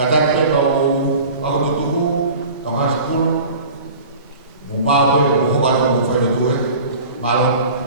Kadang-kadang aku tutupu, tengah sepuluh, mumawe, muhukan, muhukan itu malam.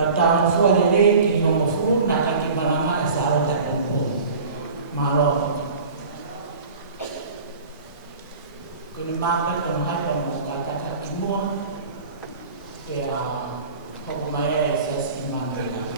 Tentang suara ini di nomor furu nak kaki malama asal tak tahu malam. Kini makan kemana kamu kata semua ya pokoknya saya iman dengan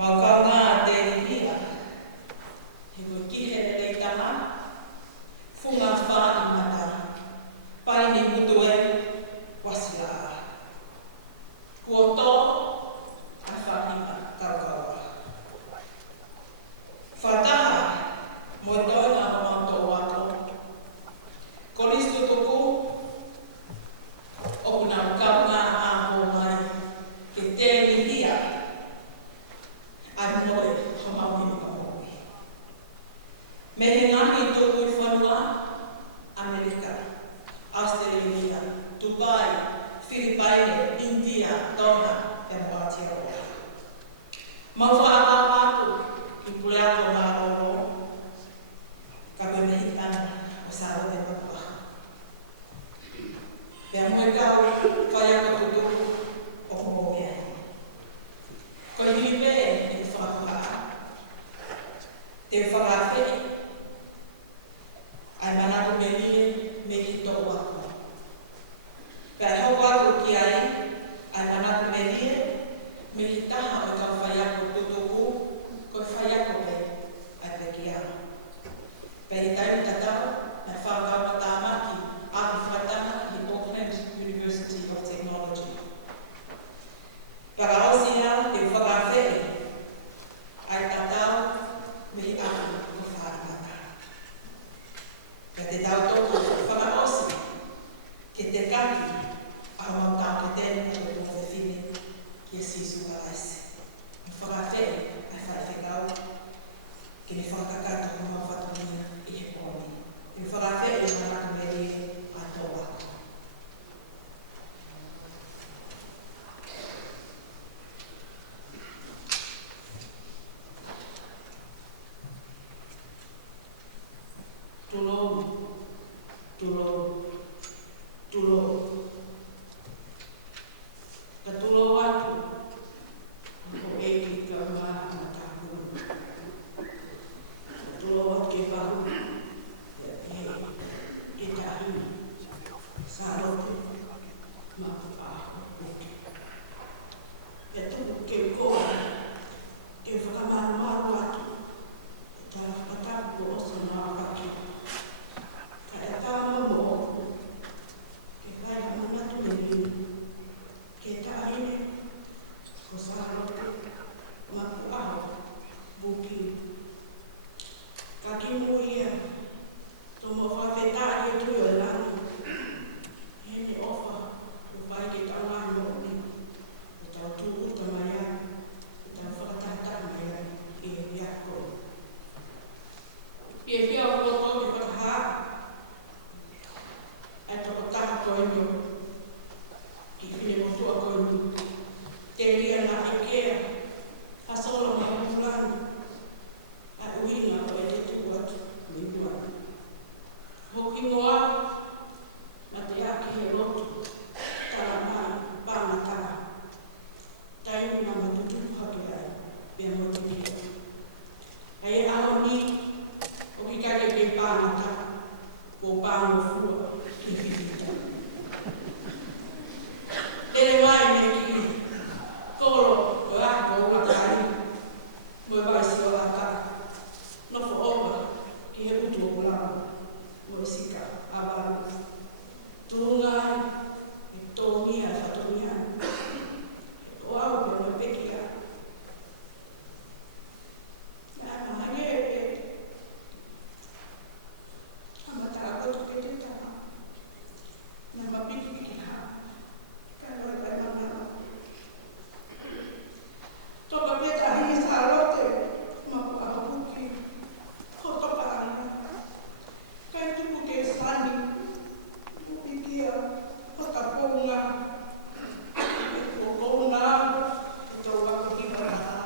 Maukanga te ia, he koe kihere lei tama, funga whāi mata, pai ni mutu e, wasi a. Kua tō, a whāhinga kaukaua. Whataha, mo e toina o mātou wāto. Ko listu tuku, o kuna kaunga a hō mai, ke tēni hia, ai noe hamauni ka hoi. Me he ngāhi tuku i whanua, Amerika, Australia, Dubai, Filipaine, India, Tonga, e Aotearoa. Mau whaapapatu i puleako ngā roro, ka koe mehi ana o sāra te papaha. Pea moe kau whaiako tutuku o hongo mea. Koe hipe e whakapaa, te whakawheri, ai manako me lie me ki tō wako. Pea hau wako ki ai manako me lie me ki taha o kau whaiako tutuku, koe whaiako pe ai pe ki ana. Pea i taimi tatau, na whakau na tāmaki, aki whaitanga i Auckland University of Technology. Whakaosia te whakawheri, ai tatau me hi aki o whaimata. Pea te tau tōku whakaosi, ke te kaki, a mau tau ke tēnei o tō te whine ki a sisu a aise. Me whakawheri, ai whaiwhekau, ke me whakakata o mau whatunia i he pōni. Me whakawheri manako me rie a tō wako. Tulou. Ka tulou atu, o eki ka maa na tāpuru. Ka tulou atu ke wahu, e tahi, sārotu, maku aho, oke. E tuku ke koa, ke whakamaru atu, e tā whakatapu o oso nā waki. Ka e tāma mo oku, ke whai hamanatu me rini, ke tāhine, ko sārotu, maku aho, buki. Ka kimu ia, tō mo whawhetāri e tui o lani, hene ofa, o whai ke taungai mōni, e tau tūuta mai ai, e tau whakatahataka mai ai, e hiako. Pia whia o roto me whakaha, e toko taha koe mio, ki whine motua koe mio, te ria na ikea, hasolo na hapurani, a uinga o e te tūatu, me nuani. Hoki ngoa, na te aki he roto, tara mai, pāna tara. Tainu na matutupu hake ai, pia mo te pia. Ai e aho ni, o ki kake pe pāna tara, o pāna fua, ki whiwita. Ere mai me ki, koro, o ako o matai, mo e vaisi o laka. Nofo opa, ki he utu o kulama, mo e sika, awaru. Tūngai, e tōmia e whatomia. O au pe mo e pekia. Nā mahani e pe. Hamata a koto ke te taha. Nā mapiki ki ha. Kano e pai mamana. Toka peta hini sa rote, mapu a hapuki. Hotoka ana. Kai tupu ke sani. Tupikia, hota ponga. O ponga, e tau wako ki paraha.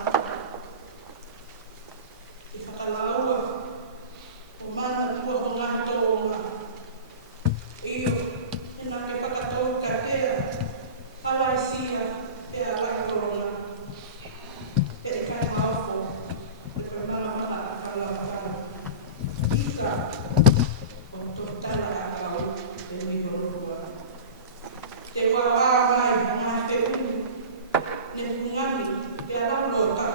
I whakalaua, o mana tua o ngā tōnga. Iyo, e nā ke whakatou ka kea, alaisia, e a wakaronga. E kai maofo, e kai mamata a kalawakana. Ika, o tō tala a kau, e ui hororua. Te wawa mai, ngā te unu, ne pungani, e a laulota,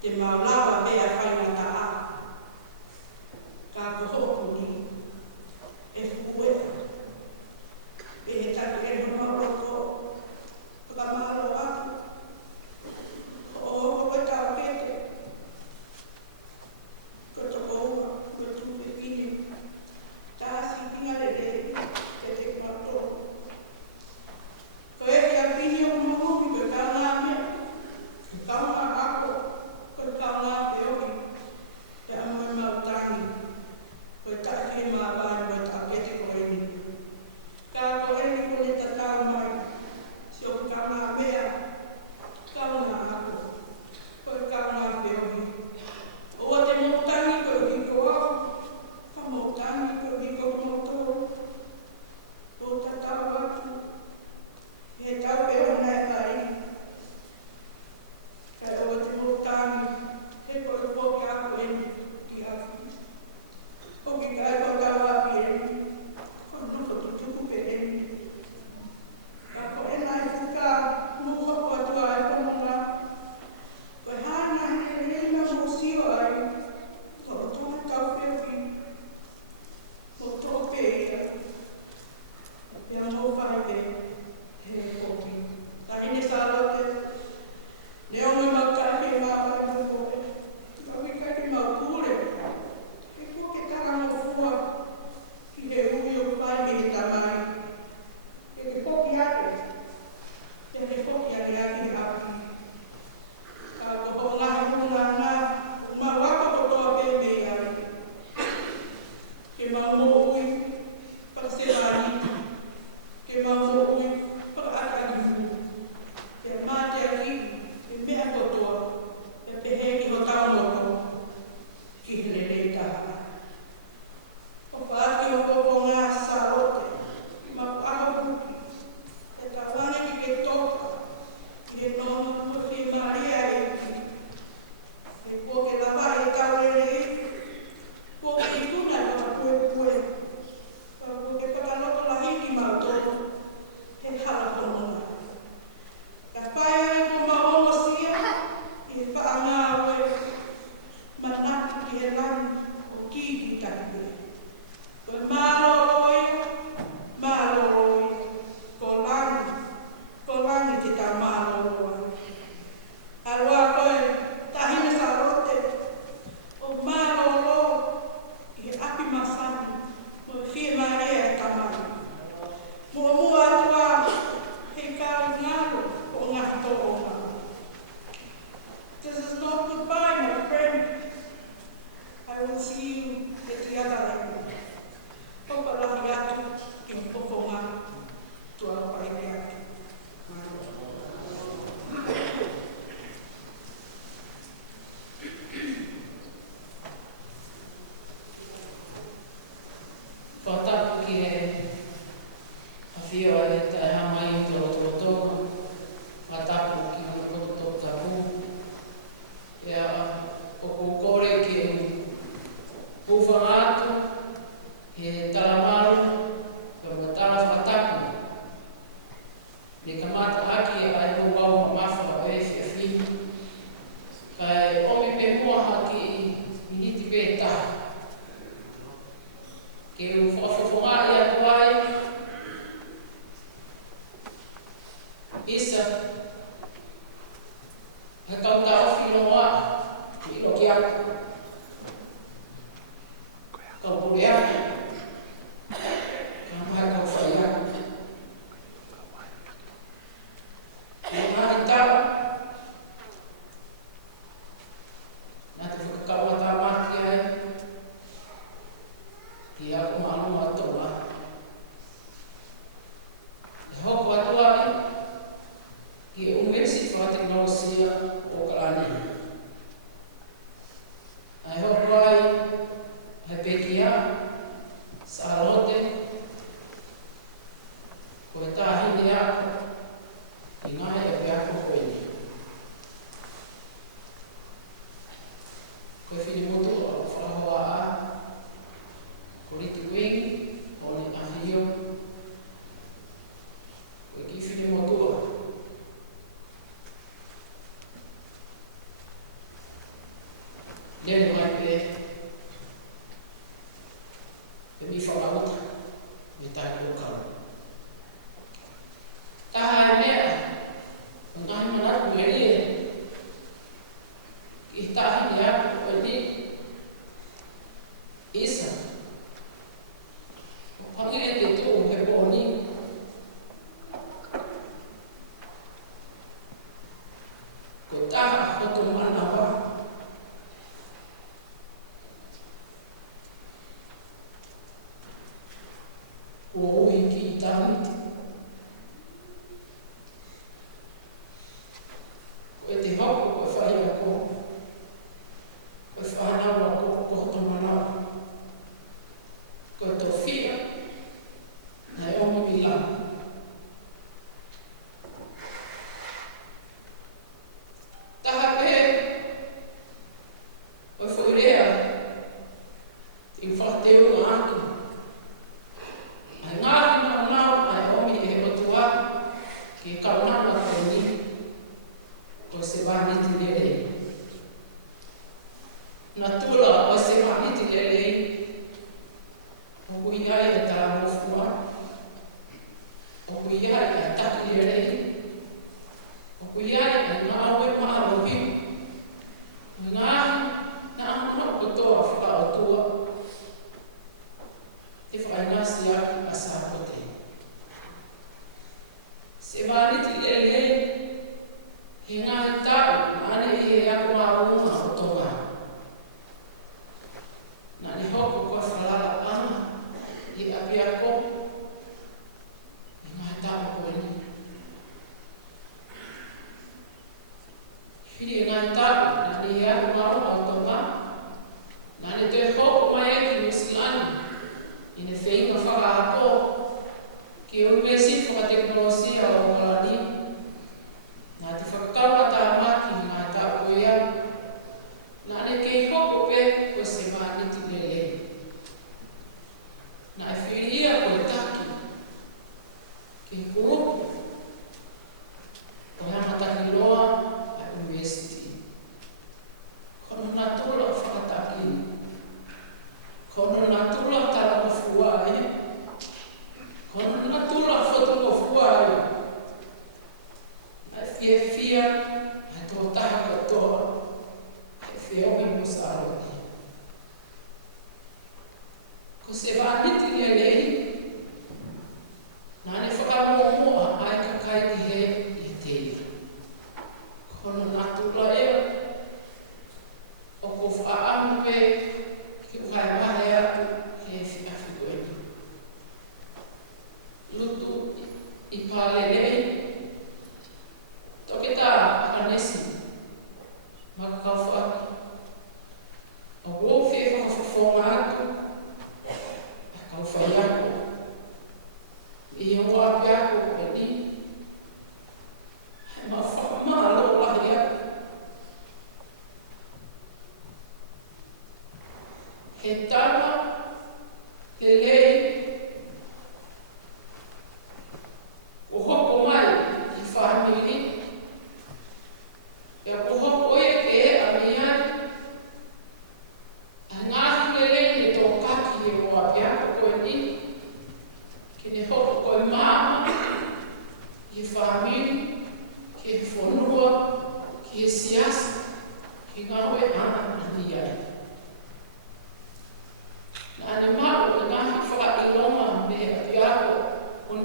Te maulao Formato, a calfaiaco,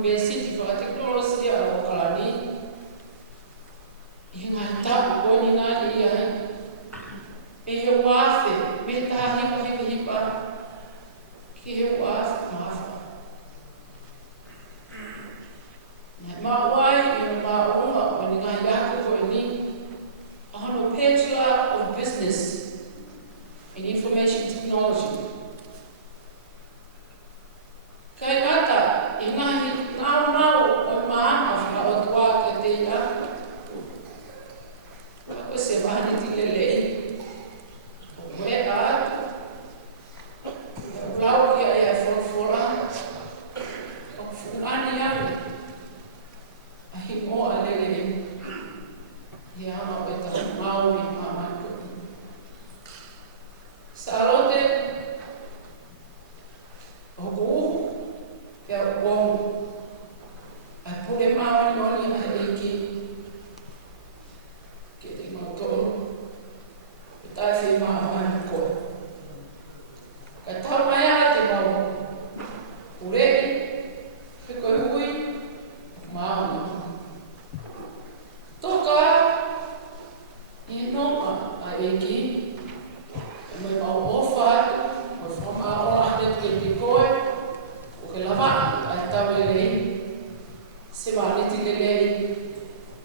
University for Technology o kalani inga ta ko ni na ni ya e yo wafe me ta hipa ki yo wafe ma fa ma wai ma o ni nga ya ko ni a Bachelor of Business in Information Technology. Kaya kata, inahi now o maana na otwa ketia. Ako se bahani tilele. Wea lau kia ya fora. Fungani ya. Ahi mo alele. Ya ma beta mau ni mama ko. Salote ogo ya wong a pule mau no ni na eki ke te mo to ta fi mama ko ka ta mai te mau pure ke ko hui mau toka inoma a eki me mau ofa o forma ora de que dicoe o que lava a tabele se va a tilele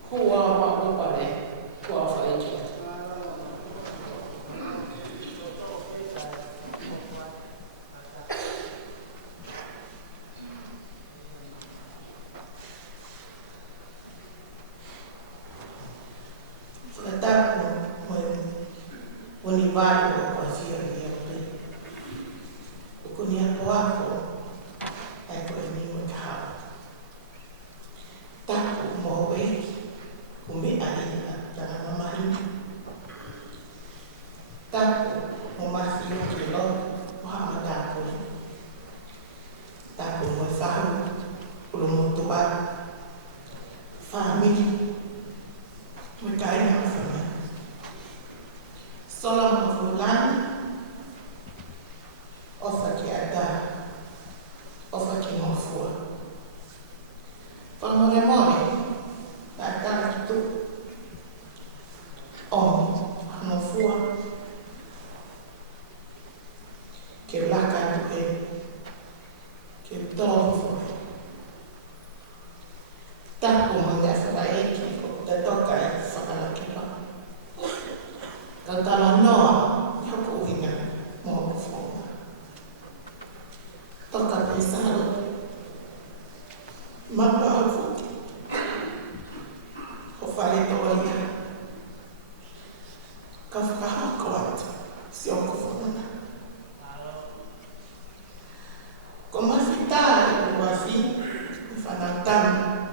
kuwa ma pare kuwa fa eki Univario kwa sio ni ukunia wako eko ni mkha taku mowe kumi alina na mama taku momasio kilo wa taku mosahu ulumutua family mkaina mfano Solomon fulani ofa kiada ofa kimofua pamole na tu mofua ke laka ke tofu tapo manga fa eki toka fakala kipa Kantala noa yako winga mo fonga. Toka pesado. Mapa hafu. Ofale toya. Kafka hakwat. Sio kufona. Koma fitari wafi fanatani.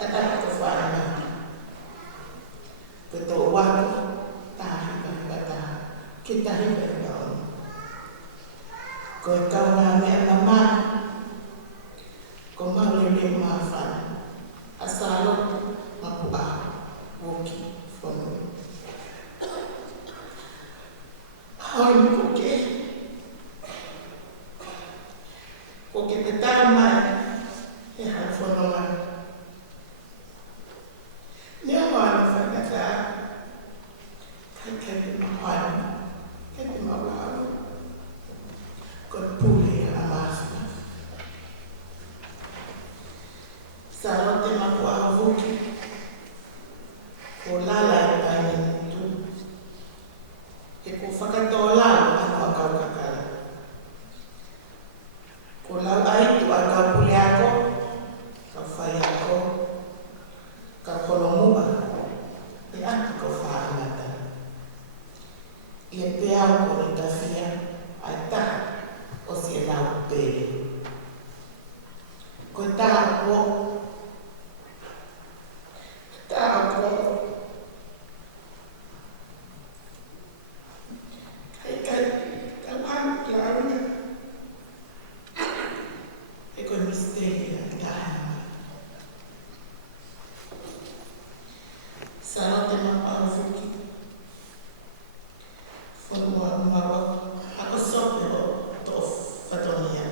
Ataka kufana. Beto wako kita hidup dalam kau nama mama kau mau lebih maafan asal mapua woki fono hal koke pertama ya fono ni awal kata kai mahal Kati mawala kot puli amasa. Salote makuwa vuki. Olala tani tu. Eko fakatola ako kakala. Kola ai tu akapuli ako. Kafai ako. Kakolomuba. Ya kafana. Le pea con itafia ata o si la pele kota ko ta ko kai kawan claro e con misterio ta sarà tema avuki ako sopero to fatonia.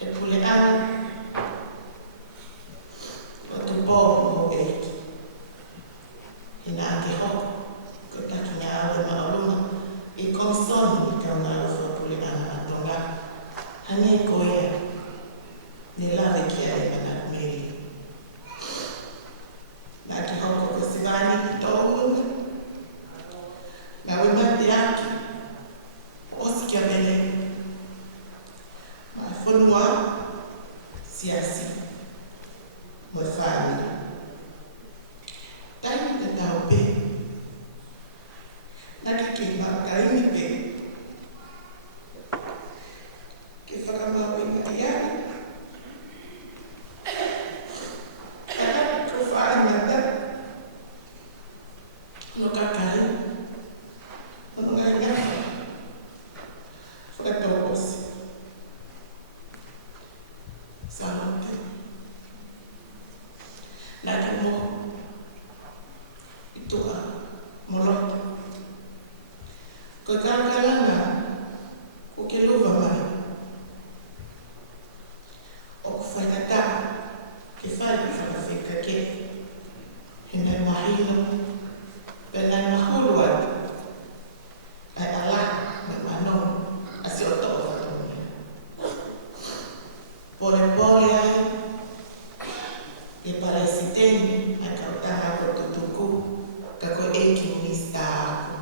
He pulean fonua siasi mo family. Tayo na tao pe. Nakikima kaini pe. Kifakamawi na iyan. Kaya kufaan nata. Nukakain. Ano nga nga? Fakatopos. Samante. Lagi mo ito molot. Kagagalan na ukiluva man. O kufanya taa kifali kifafika ke. Hinay mahino. Penay mahulwad. Ay ala magmanong asi oto pole-pole ay iparesiten ay kautahan ko tutuku kako eki mista ako.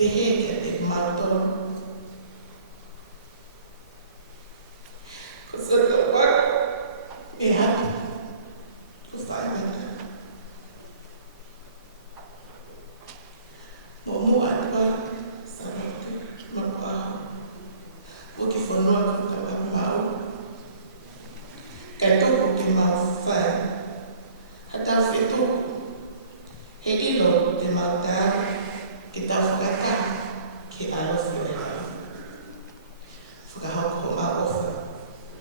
Tehe katik malto. Kusagawak may happy. Kusayan ka. Mumuat pa sa magpaho. Ukifunua kutaba mau. Katuku kimafai. Hata ufituku. He ilo timauta kitafukaka ki alofu ya. Fukahoko maofa.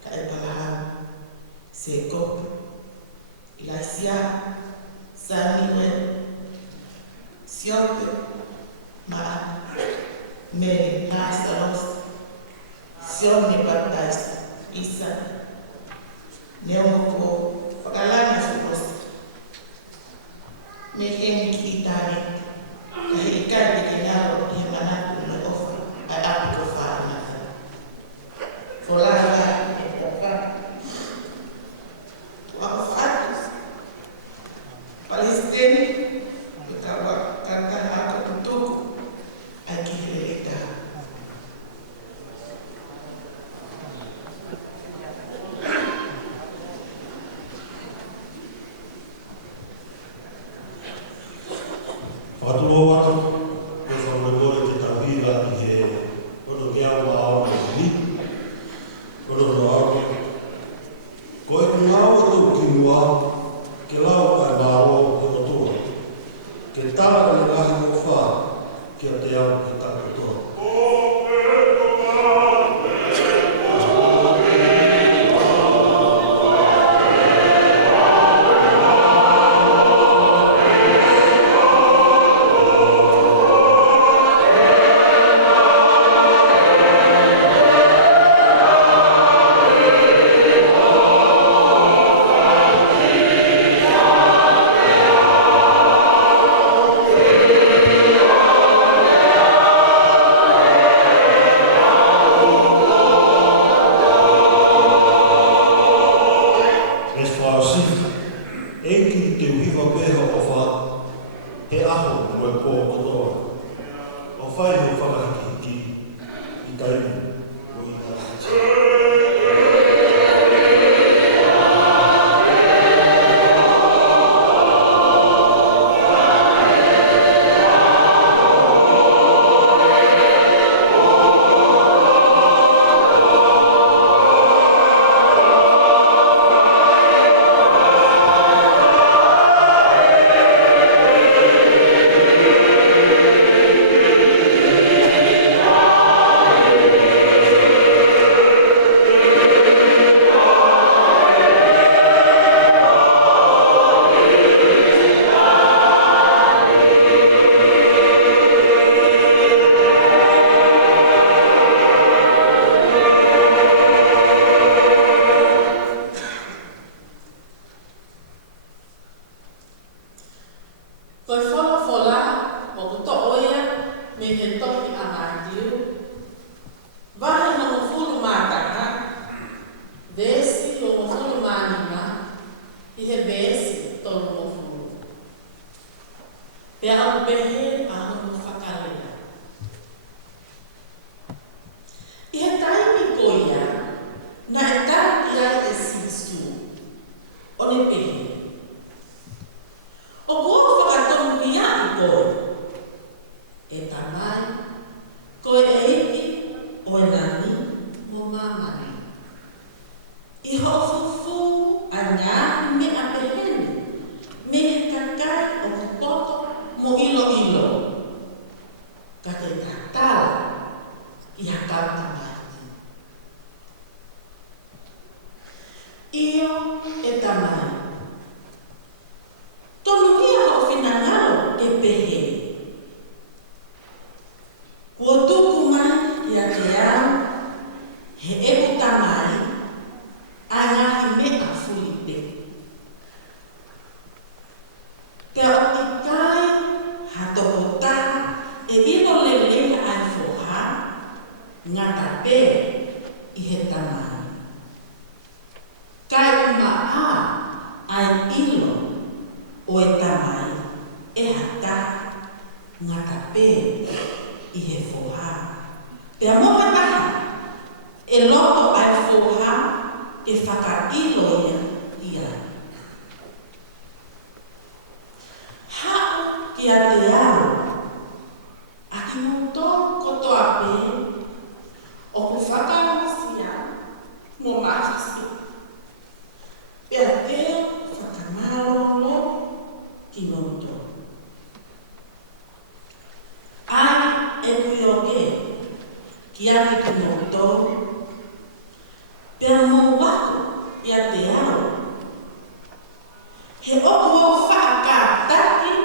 Kaipalahan. Seko. Ilaisia. Saniwe. Siope. Maa. Mary. Nastalos. Sion ni baptized. Isa. Neomoko. Fakalana fukos. Meheni kitani. Kahikari kinaro himanatu na ofa. Ay apiko faana. Folala. Wakafatu. Palestini. Utawa kata hako tutuku. Akihilita. Watu watu kwa mlolongo kitawira ihe kodo kiao mao ni kodo roa ko mao to kinwa kelao ka mao ko to ke tala ni la mo fa ke te ao ke ta to le pehe. O kua whakatonu ia i koe. E tamai, koe e iti o e nani mo mamari. I hofufu a ngā mea pehene, me kakai o kupoto mo ilo ilo. Ka te tatala i hakau tamai. Io e tamai. Tonu ia ho whinangalo e pehe. Kua tuku mai i a te au, he eku tamai, a ngahi mea fulipe. Te o i kai, hatoko taha, e ino lelena ai foha, ngata pe i he tamai. Kai uma a ai ilo o e tamai e hata ngata pe i he foha. Pea moha taha e loto ai foha e whaka ilo ia. Hao ki a te ao, a ki moto koto a pe o ku whakarosia mo mahisi. Pea te whakamārolo ki moto. Ai e kui o ke, ki ake ki moto, pea mō wako i a te ao. He oku o whakataki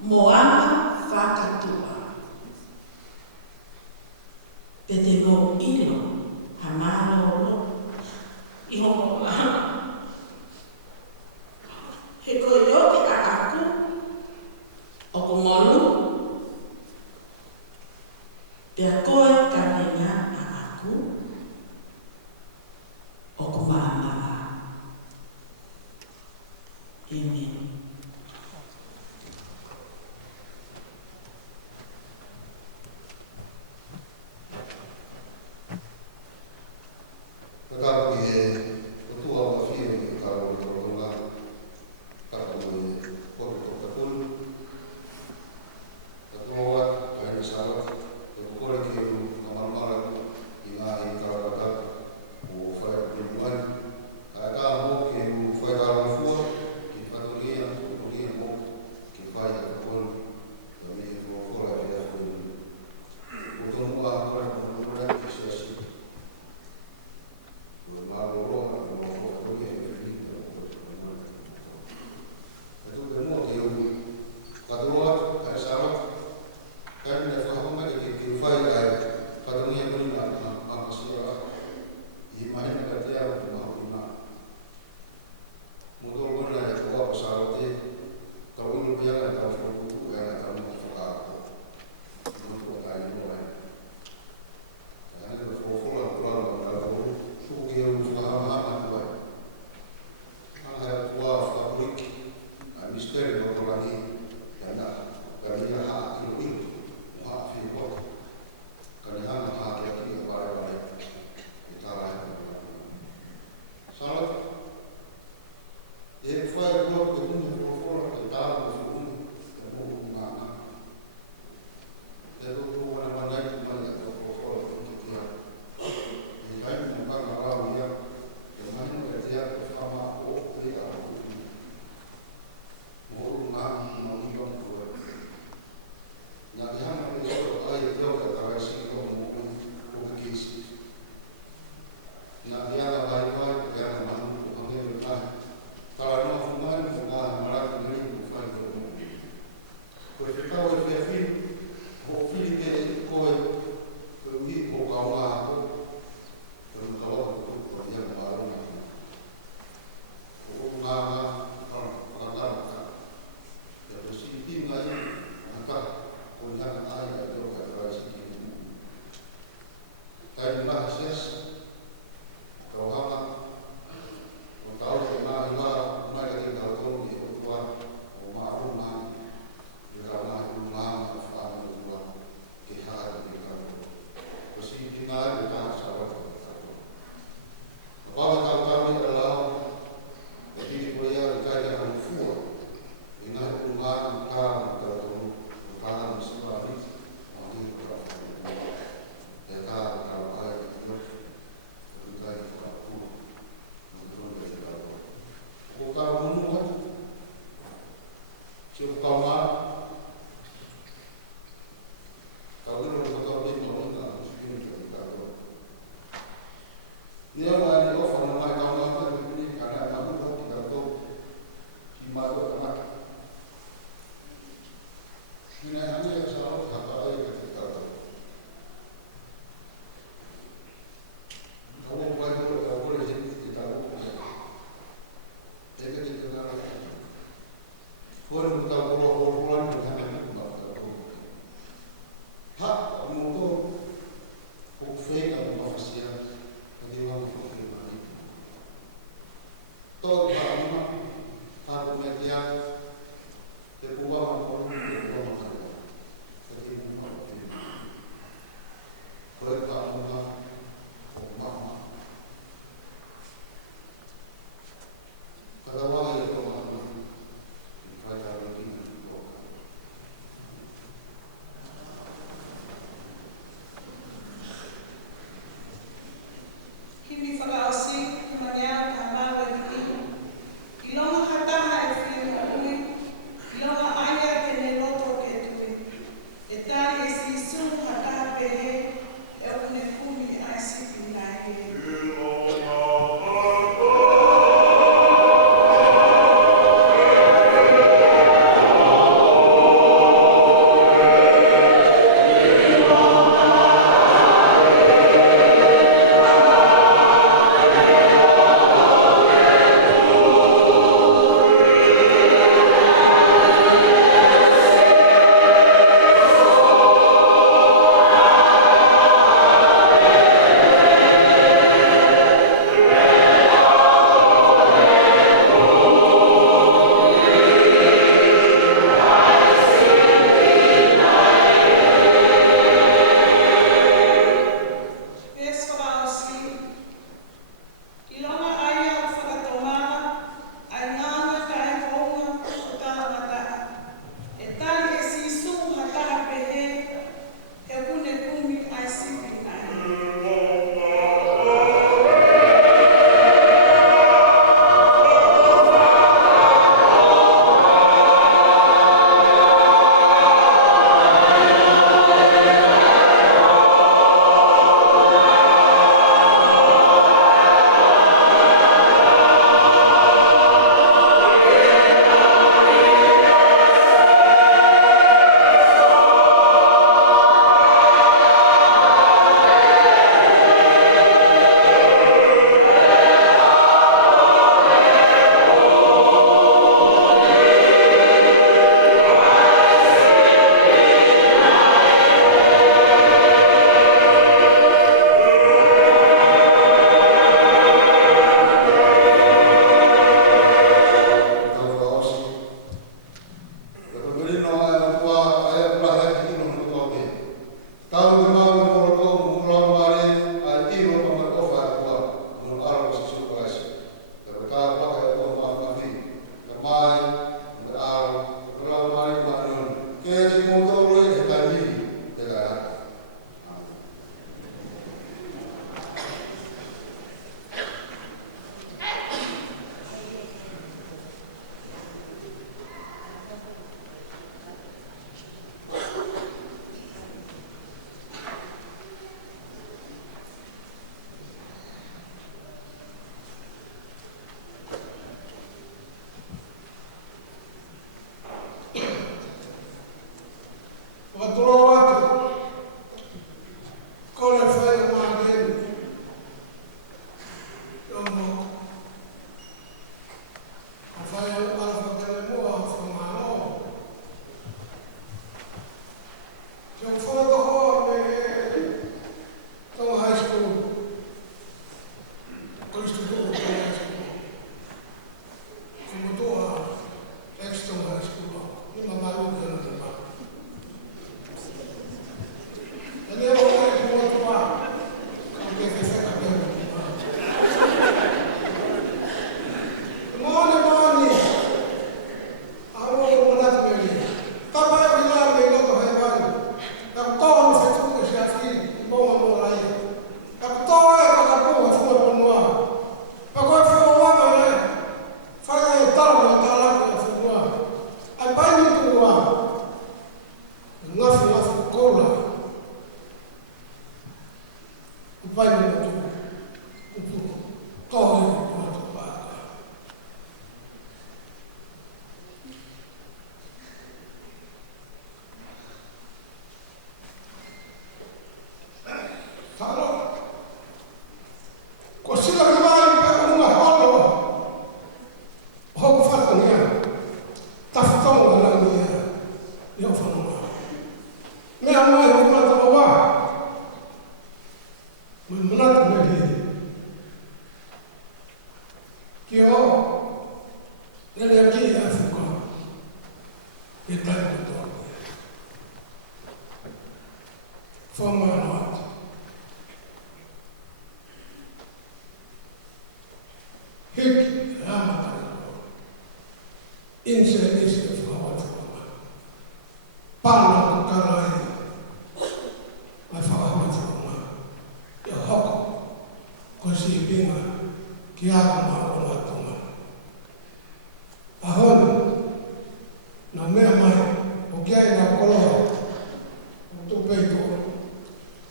mo ama whakatua. Pe te mō ilo, ha mālo i hongo maa. He koe ioki a aku, o ko molu, pea koe ka renga a aku, o ko māmaa. Amen. Nele aqui é África. E tá em todo. Forma a nota. Hik, Ramata. Inse, Fawat. Palo, Kalai. Mas Fawat. Eu roco. Consegui pinga. Que água, uma toma. Ahon, na minha mãe, o que é na coroa, o teu peito,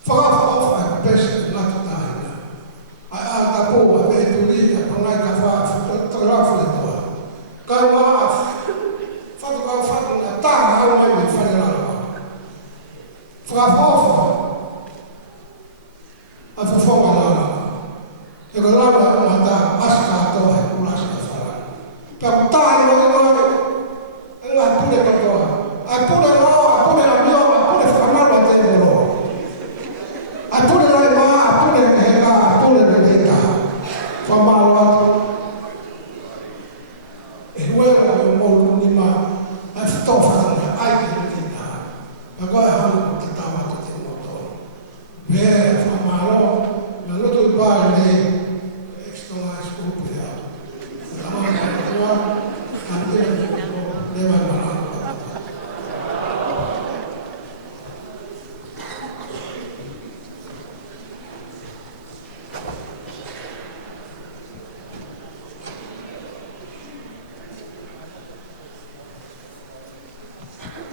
fala, peixe na tua a boa, a veituria, para lá que faz, fotógrafo, calma, fotógrafo, na tá, a mãe me faz lá, fala, a fofoca lá, eu lá, mandar, acho que a tua é por lá que fala, para tá, apure katoa, apure lo, apure la bio, apure famalo atendelo, apure la ma, apure meheka, apure meheka, famalo.